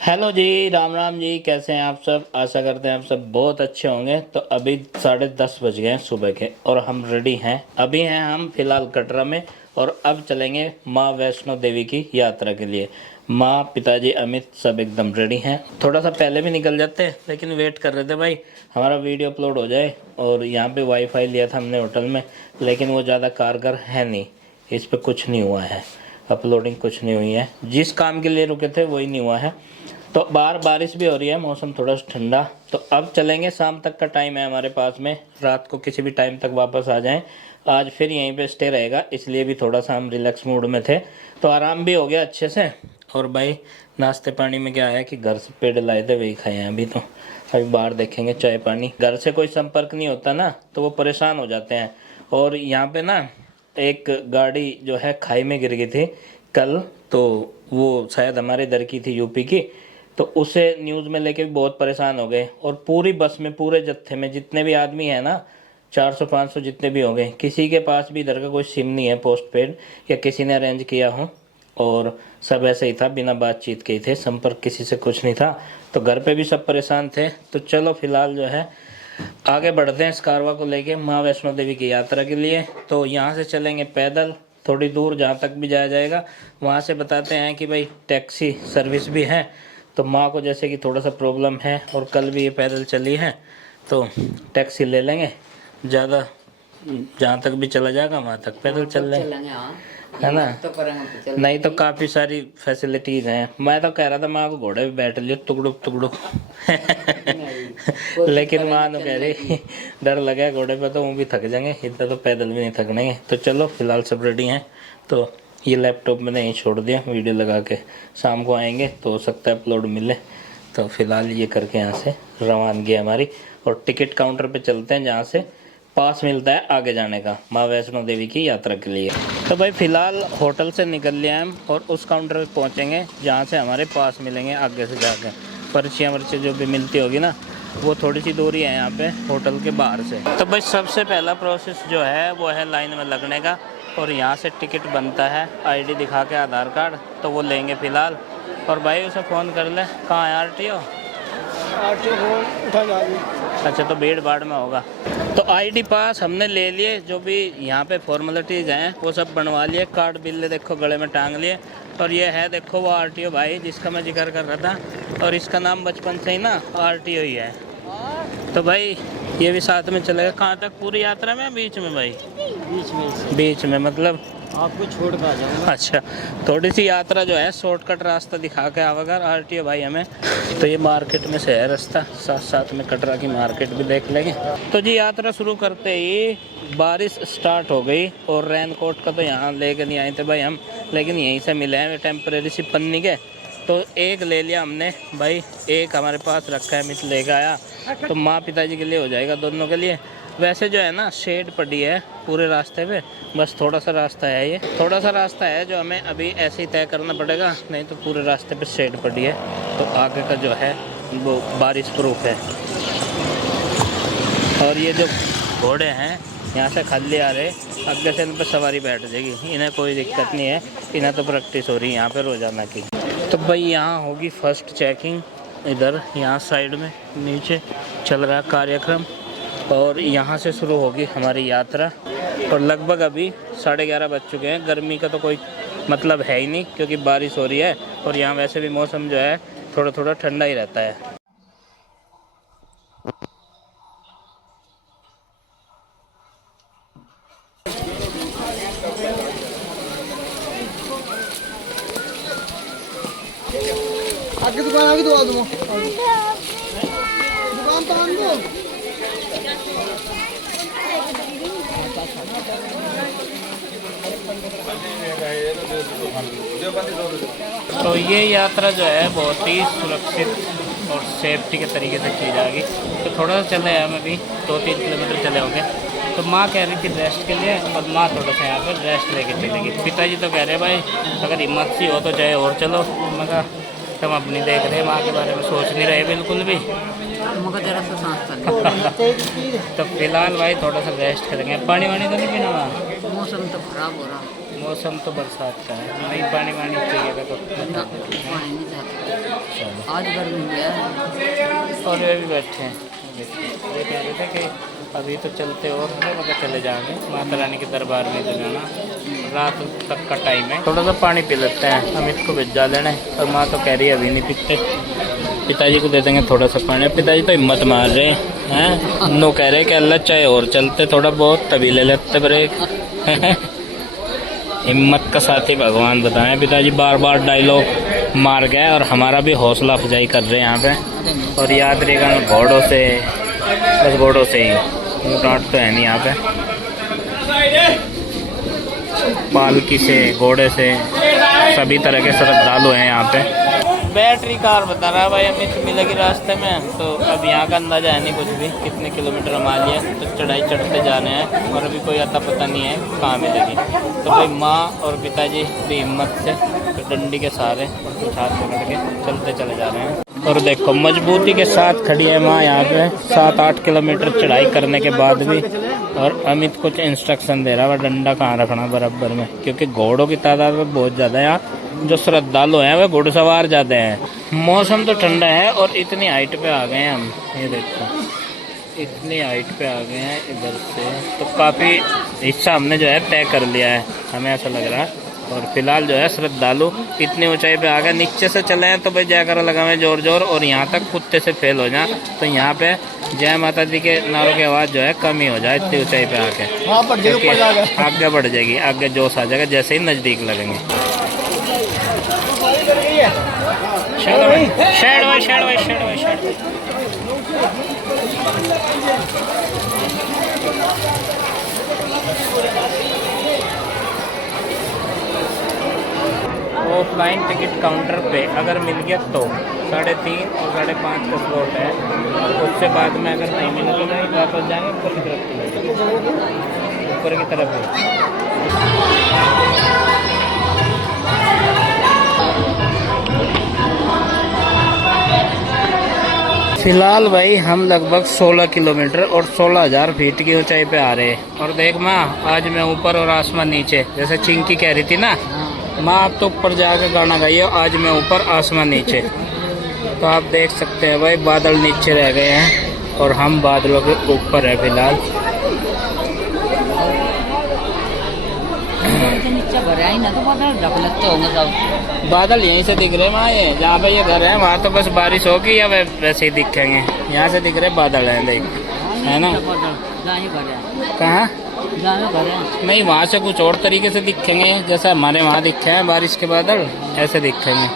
Hello जी, राम राम जी। कैसे हैं आप सब? आशा करते हैं आप सब बहुत अच्छे होंगे। तो अभी 10:30 बज गए हैं सुबह के और हम रेडी हैं। अभी हैं हम फिलहाल कटरा में और अब चलेंगे माँ वैष्णो देवी की यात्रा के लिए। माँ, पिताजी, अमित सब एकदम रेडी हैं। थोड़ा सा पहले भी निकल जाते लेकिन वेट कर रहे थे भाई हमारा वीडियो अपलोड हो जाए। और यहाँ पे वाईफाई लिया था हमने होटल में, लेकिन वो ज़्यादा कारगर है नहीं, इस पर कुछ नहीं हुआ है, अपलोडिंग कुछ नहीं हुई है। जिस काम के लिए रुके थे वही नहीं हुआ है। तो बाहर बारिश भी हो रही है, मौसम थोड़ा सा ठंडा। तो अब चलेंगे, शाम तक का टाइम है हमारे पास में, रात को किसी भी टाइम तक वापस आ जाएं। आज फिर यहीं पे स्टे रहेगा, इसलिए भी थोड़ा सा हम रिलैक्स मूड में थे। तो आराम भी हो गया अच्छे से। और भाई नाश्ते पानी में क्या है कि घर से पेड़ लाए थे वही खाए हैं अभी। तो अभी बाहर देखेंगे चाय पानी। घर से कोई संपर्क नहीं होता ना तो वो परेशान हो जाते हैं। और यहाँ पे ना एक गाड़ी जो है खाई में गिर गई थी कल। तो वो शायद हमारे इधर की थी, यूपी की। तो उसे न्यूज़ में लेके भी बहुत परेशान हो गए। और पूरी बस में, पूरे जत्थे में जितने भी आदमी हैं ना, 400-500 जितने भी हो गए, किसी के पास भी इधर का कोई सिम नहीं है पोस्ट पेड या किसी ने अरेंज किया हो। और सब ऐसे ही था, बिना बातचीत के ही थे, संपर्क किसी से कुछ नहीं था। तो घर पे भी सब परेशान थे। तो चलो फिलहाल जो है आगे बढ़ते हैं इस कारवा को लेके माँ वैष्णो देवी की यात्रा के लिए। तो यहाँ से चलेंगे पैदल थोड़ी दूर, जहाँ तक भी जाया जाएगा। वहाँ से बताते हैं कि भाई टैक्सी सर्विस भी है। तो माँ को जैसे कि थोड़ा सा प्रॉब्लम है और कल भी ये पैदल चली है, तो टैक्सी ले लेंगे। ज़्यादा जहाँ तक भी चला जाएगा वहाँ तक पैदल चल लेंगे, है ना। नहीं तो काफ़ी सारी फैसिलिटीज़ हैं। मैं तो कह रहा था माँ को घोड़े पे बैठ लियो टुकड़ुक टुकड़ुक लेकिन माँ तो कह रही डर लगा घोड़े पे, तो वो भी थक जाएंगे, इतना तो पैदल भी नहीं थकने। तो चलो फिलहाल सब रेडी हैं। तो ये लैपटॉप मैंने यहीं छोड़ दिया, वीडियो लगा के शाम को आएंगे तो हो सकता है अपलोड मिले। तो फिलहाल ये करके यहाँ से रवानगी हमारी, और टिकट काउंटर पे चलते हैं जहाँ से पास मिलता है आगे जाने का माँ वैष्णो देवी की यात्रा के लिए। तो भाई फ़िलहाल होटल से निकल लिया हम और उस काउंटर पे पहुँचेंगे जहाँ से हमारे पास मिलेंगे आगे से जाकर। पर्चियाँ वर्चियाँ जो भी मिलती होगी ना, वो थोड़ी सी दूरी है यहाँ पे होटल के बाहर से। तो भाई सबसे पहला प्रोसेस जो है वो है लाइन में लगने का। और यहाँ से टिकट बनता है, आईडी दिखा के, आधार कार्ड, तो वो लेंगे फ़िलहाल। और भाई उसे फ़ोन कर ले, कहाँ है आरटीओ? उठा जा। अच्छा, तो भीड़ भाड़ में होगा। तो आईडी पास हमने ले लिए, जो भी यहाँ पे फॉर्मेलिटीज़ हैं वो सब बनवा लिए। कार्ड बिल देखो गले में टांग लिए। और ये है देखो वो आरटीओ भाई जिसका मैं जिक्र कर रहा था, और इसका नाम बचपन से ही ना आरटीओ ही है। तो भाई ये भी साथ में चलेगा। कहाँ तक पूरी यात्रा में? बीच में भाई? बीच में मतलब आपको छोड़ कर आ जाऊंगा। अच्छा, थोड़ी सी यात्रा जो है शॉर्टकट रास्ता दिखा के आवेगा आरटीओ भाई हमें। तो ये मार्केट में से है रास्ता, साथ साथ में कटरा की मार्केट भी देख लेंगे। तो जी यात्रा शुरू करते ही बारिश स्टार्ट हो गई। और रेन कोट का तो यहाँ लेके नहीं आए थे भाई हम, लेकिन यहीं से मिले हैं टेम्परेरी सी पन्नी के। तो एक ले लिया हमने भाई, एक हमारे पास रखा है, मित लेके आया। तो माँ पिताजी के लिए हो जाएगा, दोनों के लिए। वैसे जो है ना शेड पड़ी है पूरे रास्ते पे, बस थोड़ा सा रास्ता है, ये थोड़ा सा रास्ता है जो हमें अभी ऐसे ही तय करना पड़ेगा, नहीं तो पूरे रास्ते पे शेड पड़ी है। तो आगे का जो है वो बारिश प्रूफ है। और ये जो घोड़े हैं यहाँ से खाली आ रहे, आगे से इन पर सवारी बैठ जाएगी, इन्हें कोई दिक्कत नहीं है। इन्हें तो प्रैक्टिस हो रही है यहाँ पे रोज़ाना की। तो भाई यहाँ होगी फर्स्ट चेकिंग, इधर यहाँ साइड में नीचे चल रहा कार्यक्रम। और यहाँ से शुरू होगी हमारी यात्रा। और लगभग अभी 11:30 बज चुके हैं। गर्मी का तो कोई मतलब है ही नहीं क्योंकि बारिश हो रही है। और यहाँ वैसे भी मौसम जो है थोड़ा थोड़ा ठंडा ही रहता है। आगे दुकान आगे दो दुकान तो आन दो। तो ये यात्रा जो है बहुत ही सुरक्षित और सेफ्टी के तरीके से की जाएगी। तो थोड़ा सा चले हम अभी 2-3 किलोमीटर चले होंगे। तो माँ कह रही थी रेस्ट के लिए, और माँ थोड़ा सा यहाँ पर रेस्ट लेके चलेगी। पिताजी तो कह रहे भाई अगर हिम्मत सी हो तो चाहे और चलो। मगर हम अपनी देख रहे हैं, माँ के बारे में सोच नहीं रहे बिल्कुल भी। मगर जरा सा सांस तो फिलहाल भाई थोड़ा सा रेस्ट करेंगे। पानी वानी तो नहीं पीना वहाँ? मौसम तो खराब हो रहा। मौसम तो बरसात का है, नहीं पानी वानी चाहिए तो पानी नहीं जाता चलो। आज गर्मी है। और वे भी बैठे हैं, ये कह रहे थे कि अभी तो चलते और मगर चले जाएंगे माता रानी के दरबार में तो जाना, रात तक का टाइम है। थोड़ा सा पानी पी लेते हैं, अमित को भिजा देना है और माँ तो कह रही है अभी नहीं पीते, पिताजी को दे देंगे थोड़ा सा पानी। पिताजी तो हिम्मत मार रहे हैं, नो कह रहे कि अल्लाह चाहे और चलते थोड़ा बहुत तभी ले लेते ब्रेक। हिम्मत का साथी भगवान बताएं। पिताजी बार बार डायलॉग मार गए और हमारा भी हौसला अफजाई कर रहे हैं यहाँ पे। और याद रहेगा घोड़ों से, बस घोड़ों से ही, ऊँट तो है नहीं यहाँ पे, पालकी से, घोड़े से, सभी तरह के श्रद्धालु हैं यहाँ पे। बैटरी कार बता रहा है भाई अमित, मिलेगी रास्ते में, तो अब यहाँ का अंदाजा है नहीं कुछ भी कितने किलोमीटर हम आ लिया, तो चढ़ाई चढ़ते जाने हैं और अभी कोई अता पता नहीं है कहाँ मिलेगी। तो भाई माँ और पिताजी भी हिम्मत से डंडी के सहारे और कुछ हाथ पकड़ के चलते चले जा रहे हैं। और देखो मजबूती के साथ खड़ी है माँ यहाँ पे 7-8 किलोमीटर चढ़ाई करने के बाद भी। और अमित कुछ इंस्ट्रक्शन दे रहा है डंडा कहाँ रखना बराबर में, क्योंकि घोड़ों की तादाद में बहुत ज़्यादा है यहाँ, जो श्रद्धालु हैं वे घुड़सवार ज़्यादा हैं। मौसम तो ठंडा है और इतनी हाइट पे आ गए हैं हम, ये देखो इतनी हाइट पे आ गए हैं इधर से, तो काफ़ी हिस्सा हमने जो है तय कर लिया है, हमें ऐसा लग रहा है। और फिलहाल जो है श्रद्धालु इतनी ऊंचाई पे आ गए, नीचे से चले हैं तो भाई जयकारा लगावे जोर जोर, और यहाँ तक कुत्ते से फेल हो जाए तो यहाँ पे जय माता दी के नारों की आवाज़ जो है कम ही हो जाए इतनी ऊंचाई पे आके, आगे बढ़ जाएगी, आगे जोश आ जाएगा जैसे ही नज़दीक लगेंगे। ऑफलाइन टिकट काउंटर पे अगर मिल गया तो 3:30 और 5:30 का स्लॉट है, उससे बाद में अगर नहीं मिला तो नहीं वापस जाएंगे ऊपर की तरफ है। फिलहाल भाई हम लगभग 16 किलोमीटर और 16,000 फीट की ऊंचाई पे आ रहे हैं। और देख माँ, आज मैं ऊपर और आसमान नीचे, जैसे चिंकी कह रही थी ना माँ आप तो ऊपर जाकर गाना गाइए, आज मैं ऊपर आसमान नीचे। तो आप देख सकते हैं भाई बादल नीचे रह गए हैं और हम बादलों के ऊपर है फिलहाल। बादल यहीं से दिख रहे हैं माँ, ये जहाँ पे ये घर है वहाँ तो बस बारिश होगी या वैसे ही दिखेंगे, यहाँ से दिख रहे बादल हैं देख, है ना। कहाँ नहीं, वहाँ से कुछ और तरीके से दिखेंगे, जैसे हमारे वहाँ दिखे हैं बारिश के बादल, ऐसे दिखेंगे।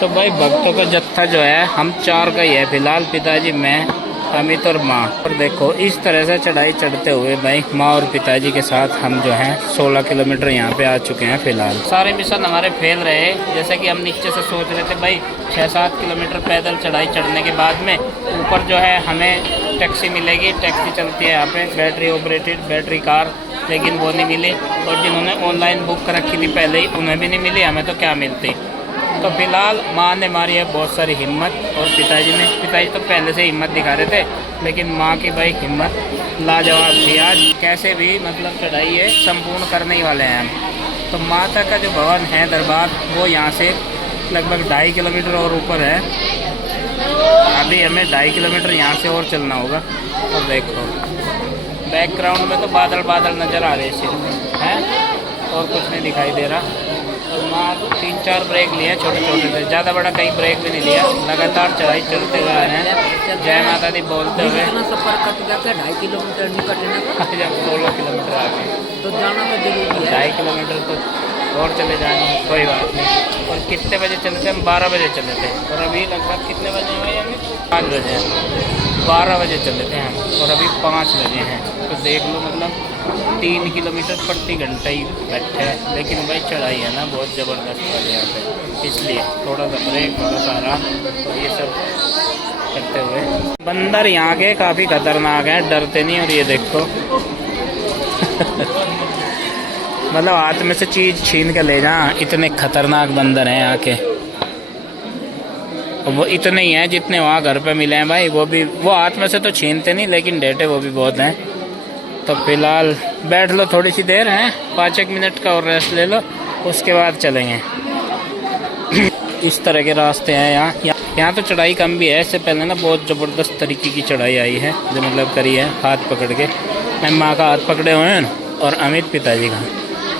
तो भाई भक्तों का जत्था जो है हम 4 का ही है फिलहाल, पिताजी, मैं, अमित और माँ। और देखो इस तरह से चढ़ाई चढ़ते हुए भाई माँ और पिताजी के साथ हम जो हैं 16 किलोमीटर यहाँ पे आ चुके हैं फिलहाल। सारे मिशन हमारे फेल रहे, जैसे कि हम नीचे से सोच रहे थे भाई 6-7 किलोमीटर पैदल चढ़ाई चढ़ने के बाद में ऊपर जो है हमें टैक्सी मिलेगी, टैक्सी चलती है यहाँ पे बैटरी ऑपरेटेड बैटरी कार, लेकिन वो नहीं मिली। और जिन्होंने ऑनलाइन बुक कर रखी थी पहले ही उन्हें भी नहीं मिली, हमें तो क्या मिलती। तो फिलहाल माँ ने मारी है बहुत सारी हिम्मत और पिताजी तो पहले से हिम्मत दिखा रहे थे, लेकिन माँ की भाई हिम्मत लाजवाब थी। आज कैसे भी मतलब चढ़ाई है संपूर्ण करने ही वाले हैं हम। तो माता का जो भवन है दरबार, वो यहाँ से लगभग 2.5 किलोमीटर और ऊपर है। अभी हमें 2.5 किलोमीटर यहाँ से और चलना होगा। और देखो बैकग्राउंड में तो बादल बादल नज़र आ रहे सिर्फ हैं, और कुछ नहीं दिखाई दे रहा। और माँ 3-4 ब्रेक लिए छोटे छोटे से, ज़्यादा बड़ा कहीं ब्रेक भी नहीं लिया, लगातार चढ़ाई चढ़ते हुए आ रहे हैं जय माता दी बोलते हुए। सफर कट गया 2.5 किलोमीटर नहीं कटने का, जब 16 किलोमीटर आ गए तो जाना तो जरूरी है। 2.5 किलोमीटर तो और चले जाएंगे, कोई बात नहीं। और कितने बजे चले थे हम? 12 बजे चले थे, और अभी लगभग कितने बजे हैं भाई? 5 बजे हैं। 12 बजे चले थे हम और अभी 5 बजे हैं। तो देख लो मतलब 3 किलोमीटर प्रति घंटा ही बैठे हैं, लेकिन भाई चढ़ाई है ना बहुत ज़बरदस्त वाली यहाँ पे, इसलिए थोड़ा सा ब्रेक, थोड़ा सा आराम, और ये सब करते हुए। बंदर यहाँ के काफ़ी खतरनाक हैं, डरते नहीं। और ये देखो मतलब हाथ में से चीज़ छीन के ले जा, इतने खतरनाक बंदर हैं यहाँ के। वो इतने ही हैं जितने वहाँ घर पे मिले हैं भाई, वो भी वो हाथ में से तो छीनते नहीं, लेकिन डेटे वो भी बहुत हैं। तो फिलहाल बैठ लो, थोड़ी सी देर है, 5-1 मिनट का और रेस्ट ले लो, उसके बाद चलेंगे। इस तरह के रास्ते हैं यहाँ तो चढ़ाई कम भी है। इससे पहले ना बहुत ज़बरदस्त तरीके की चढ़ाई आई है, जो मतलब करी है हाथ पकड़ के। मैं माँ का हाथ पकड़े हुए हैं और अमित पिताजी का।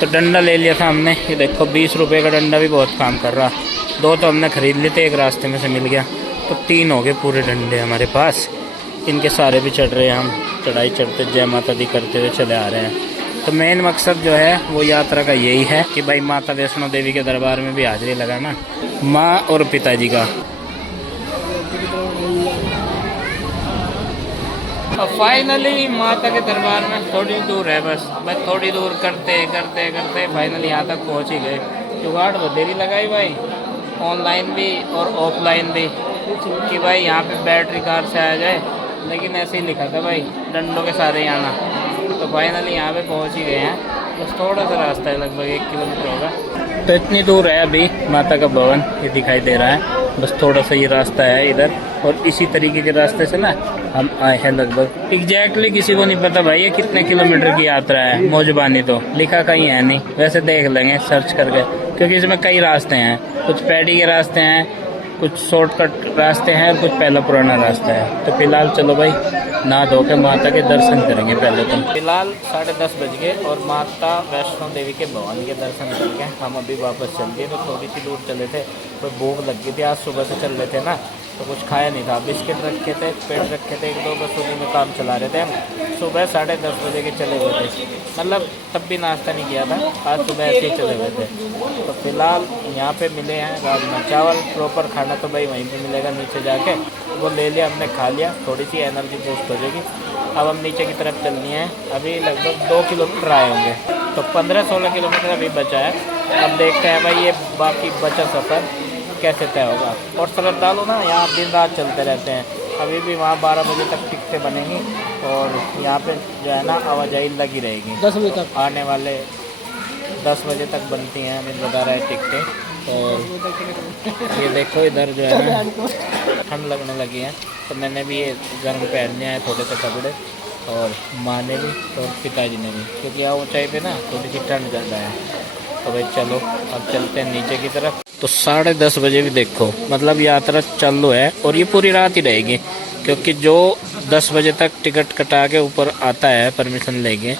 तो डंडा ले लिया था हमने, ये देखो 20 रुपये का डंडा भी बहुत काम कर रहा। 2 तो हमने ख़रीद लिए थे, एक रास्ते में से मिल गया, तो 3 हो गए पूरे डंडे हमारे पास। इनके सारे भी चढ़ रहे हैं हम, चढ़ाई चढ़ते जय माता दी करते हुए चले आ रहे हैं। तो मेन मकसद जो है वो यात्रा का यही है कि भाई माता वैष्णो देवी के दरबार में भी हाजिरी लगाना, माँ और पिताजी का। और फाइनली माता के दरबार में थोड़ी दूर है, बस थोड़ी दूर करते करते करते फाइनली यहाँ तक पहुँच ही गए। जुगाड़ बधेरी लगाई भाई, ऑनलाइन भी और ऑफलाइन भी, कि भाई यहाँ पे बैटरी कार से आ जाए, लेकिन ऐसे ही लिखा था भाई डंडों के सारे ही आना। तो फाइनली यहाँ पे पहुँच ही गए हैं, बस थोड़ा सा रास्ता है, लगभग 1 किलोमीटर होगा। तो इतनी दूर है अभी माता का भवन, ये दिखाई दे रहा है, बस थोड़ा सा ये रास्ता है इधर। और इसी तरीके के रास्ते से ना हम आए हैं लगभग। एग्जैक्टली किसी को नहीं पता भाई ये कितने किलोमीटर की यात्रा है, मौजबानी तो लिखा कहीं है नहीं, वैसे देख लेंगे सर्च करके, क्योंकि इसमें कई रास्ते हैं, कुछ पैडी के रास्ते हैं, कुछ शॉर्टकट रास्ते हैं और कुछ पहला पुराना रास्ता है। तो फिलहाल चलो भाई नहा धो के माता के दर्शन करेंगे पहले तो। फिलहाल 10:30 बज गए और माता वैष्णो देवी के भवन के दर्शन करके हम अभी वापस चल दिए। तो थोड़ी सी दूर चले थे, तो भूख लग गई थी, आज सुबह से चल रहे थे ना, तो कुछ खाया नहीं था। बिस्किट रखे थे, पेट रखे थे 1-2, बस उसी में काम चला रहे थे हम। सुबह 10:30 बजे के चले हुए थे, मतलब तब भी नाश्ता नहीं किया था, आज सुबह ऐसे ही चले हुए थे। तो फिलहाल यहाँ पे मिले हैं राजमा चावल, प्रॉपर खाना तो भाई वहीं पे मिलेगा नीचे जाके, वो ले लिया हमने, खा लिया, थोड़ी सी एनर्जी बूस्ट हो जाएगी। अब हम नीचे की तरफ चलनी है, अभी लगभग 2 किलोमीटर आए होंगे, तो 15-16 किलोमीटर अभी बचा है। अब देखते हैं भाई ये बाकी बचा सफ़र कैसे तय होगा। और श्रद्धालु ना यहाँ दिन रात चलते रहते हैं, अभी भी वहाँ 12 बजे तक टिकटें बनेंगी और यहाँ पे जो है ना आवाजाही लगी रहेगी 10 बजे तक, आने वाले 10 बजे तक बनती हैं, हमें बता रहा है टिकटें। और ये देखो इधर जो है ना ठंड लगने लगी है, तो मैंने भी ये गर्म पहन लिया है थोड़े से कपड़े, और माँ ने भी और पिताजी ने भी, क्योंकि यहाँ ऊंचाई पे ना थोड़ी सी ठंड ज़्यादा है। तो भाई चलो अब चलते हैं नीचे की तरफ। तो 10:30 बजे भी देखो, मतलब यात्रा चालू है और ये पूरी रात ही रहेगी, क्योंकि जो 10 बजे तक टिकट कटा के ऊपर आता है परमिशन लेके,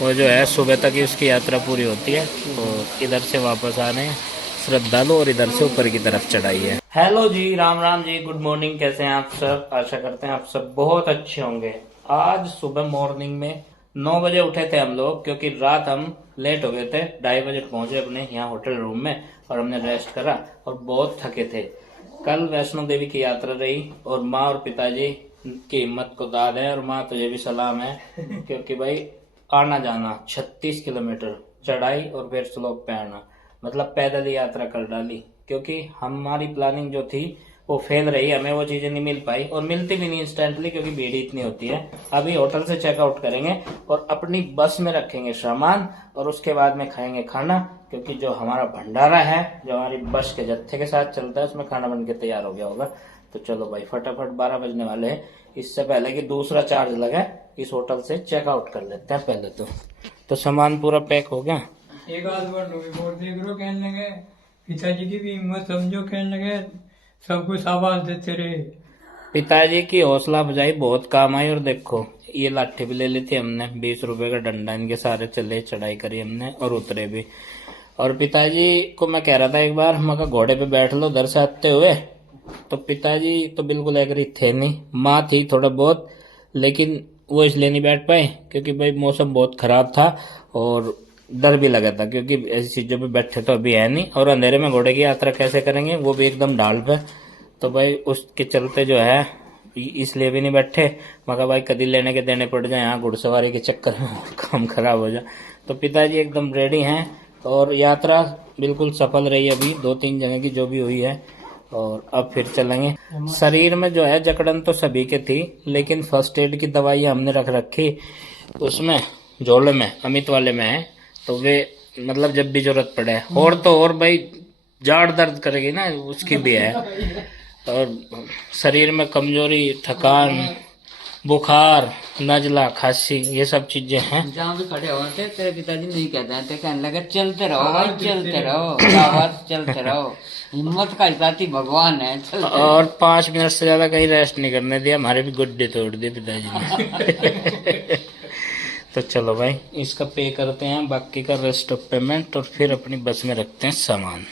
वो जो है सुबह तक ही उसकी यात्रा पूरी होती है। तो इधर से वापस आ रहे हैं श्रद्धालु और इधर से ऊपर की तरफ चढ़ाई है। हेलो जी, राम राम जी, गुड मॉर्निंग, कैसे हैं आप सब? आशा करते हैं आप सब बहुत अच्छे होंगे। आज सुबह मॉर्निंग में 9 बजे उठे थे हम लोग, क्योंकि रात हम लेट हो गए थे, 2:30 बजे पहुंचे अपने यहाँ होटल रूम में और हमने रेस्ट करा और बहुत थके थे। कल वैष्णो देवी की यात्रा रही और माँ और पिताजी की हिम्मत को दाद है, और माँ तुझे भी सलाम है, क्योंकि भाई आना जाना 36 किलोमीटर चढ़ाई और फिर स्लोप पे आना, मतलब पैदल ही यात्रा कर डाली, क्योंकि हमारी प्लानिंग जो थी वो फेल रही, हमें वो चीज़ें नहीं मिल पाई और मिलती भी नहीं इंस्टेंटली, क्योंकि भीड़ इतनी होती है। अभी होटल से चेकआउट करेंगे और अपनी बस में रखेंगे सामान और उसके बाद में खाएंगे खाना, क्योंकि जो हमारा भंडारा है जो हमारी बस के जत्थे के साथ चलता है उसमें खाना बन के तैयार हो गया होगा। तो चलो भाई फटाफट 12 बजने वाले हैं, इससे पहले कि दूसरा चार्ज लगे इस होटल से चेकआउट कर लेते हैं पहले तो सामान पूरा पैक हो गया। एक आध बार रिपोर्ट देख लो कहने लगे, पिताजी की भी हिम्मत समझो कहने लगे, सब कुछ आवाज देते रहे। पिताजी की हौसला अफजाई बहुत काम आई। और देखो ये लाठी भी ले ली थी हमने, 20 रुपए का डंडा, इनके सारे चले, चढ़ाई करी हमने और उतरे भी। और पिताजी को मैं कह रहा था एक बार, मैं कहा घोड़े पे बैठ लो दर से आते हुए, तो पिताजी तो बिल्कुल एग्री थे नहीं, माँ थी थोड़ा बहुत, लेकिन वो इसलिए नहीं बैठ पाए क्योंकि भाई मौसम बहुत खराब था और डर भी लगा था, क्योंकि ऐसी चीज़ों पे बैठे तो अभी है नहीं, और अंधेरे में घोड़े की यात्रा कैसे करेंगे, वो भी एकदम ढाल पे। तो भाई उसके चलते जो है इसलिए भी नहीं बैठे। मगर भाई कदी लेने के देने पड़ जाए यहाँ घुड़सवारी के चक्कर में काम खराब हो जाए। तो पिताजी एकदम रेडी हैं और यात्रा बिल्कुल सफल रही अभी 2-3 जगह की जो भी हुई है, और अब फिर चलेंगे। शरीर में जो है जकड़न तो सभी के थी, लेकिन फर्स्ट एड की दवाई हमने रख रखी उसमें झोले में, अमित वाले में है, तो वे मतलब जब भी जरूरत पड़े। और भाई जाड़ दर्द करेगी ना उसकी भी है, और शरीर में कमजोरी, थकान, बुखार, नजला, खांसी, ये सब चीजें हैं। जहाँ भी खड़े हुए थे तेरे पिताजी नहीं कहते हैं, ते कहने लगे चलते रहो भाई, चलते रहो, शाबाश, चलते रहो, हिम्मत का हिसाती भगवान है, चलते रहो। और 5 मिनट से ज्यादा कहीं रेस्ट नहीं करने दिया, हमारे भी गुड्डे तोड़ दिए पिताजी ने। तो चलो भाई, इसका पे करते हैं, बाकी का रेस्ट ऑफ पेमेंट, और फिर अपनी बस में रखते हैं सामान।